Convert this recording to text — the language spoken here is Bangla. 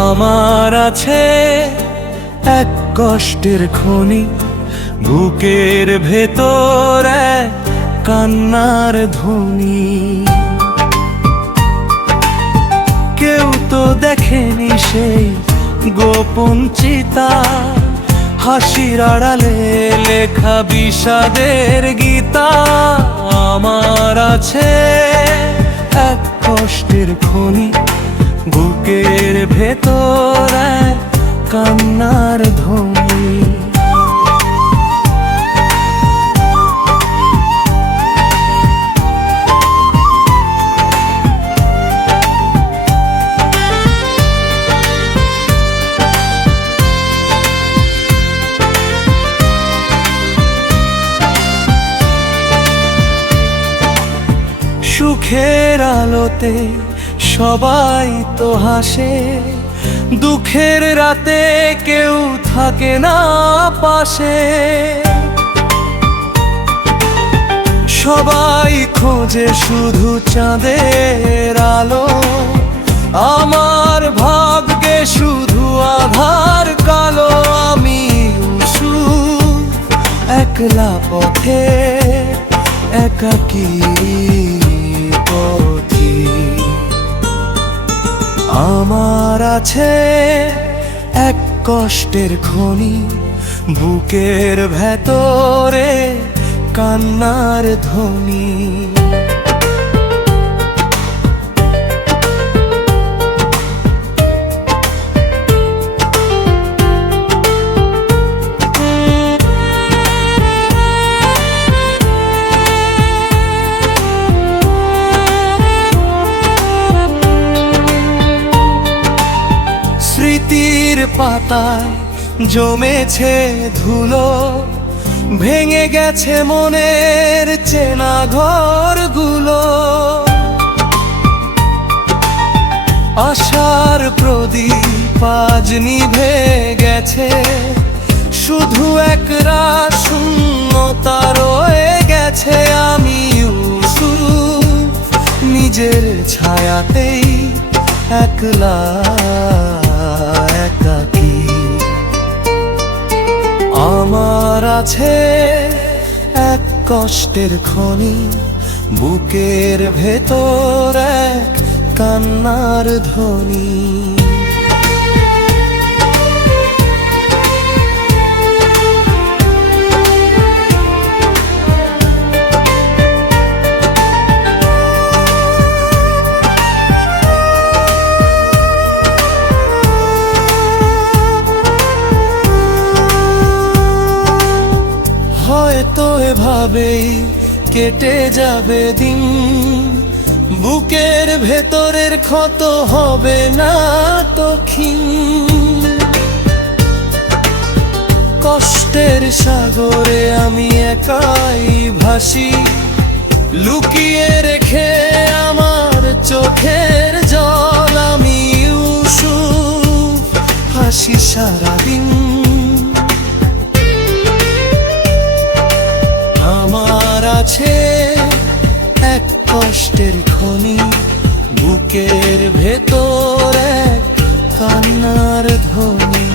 আমার আছে এক কষ্টের খনি, বুকের ভেতর এক কান্নার ধ্বনি। কেউ তো দেখেনি সেই গোপন চিতা, হাসির আড়ালে লেখা বিষাদের গীতা। আমার আছে এক কষ্টের খনি, বুকের ভেতর এক কান্নার ধ্বনি। সুখের আলোতে সবাই তো হাসে, দুঃখের রাতে কেউ থাকে না পাশে। সবাই খোঁজে শুধু চাঁদের আলো, আমার ভাগ্যে শুধু আধার কালো। আমি একলা পথে একাকী পথি। আমার আছে এক কষ্টের খনি, বুকের ভেতরে কান্নার ধ্বনি। স্মৃতির পাতায় জমেছে ধুলো, ভেঙে গেছে মনের চেনা ঘরগুলো। আশার প্রদীপ আজ নিভে গেছে, শুধু একরা শূন্যতা রয়ে গেছে। আমি নিজের ছায়াতেই একলা একাকী। আমার আছে এক কষ্টের খনি, বুকের ভেতর এক কান্নার ধ্বনি। হয়তো এভাবেই কেটে যাবে দিন, বুকের ভেতরের ক্ষত হবে না তো ক্ষীণ। কষ্টের সাগরে আমি একাই ভাসি, লুকিয়ে রেখে আমার চোখের জল। আমি হাসি সারাদিন। আমার আছে এক কষ্টের খনি, বুকের ভেতর এক কান্নার ধ্বনি।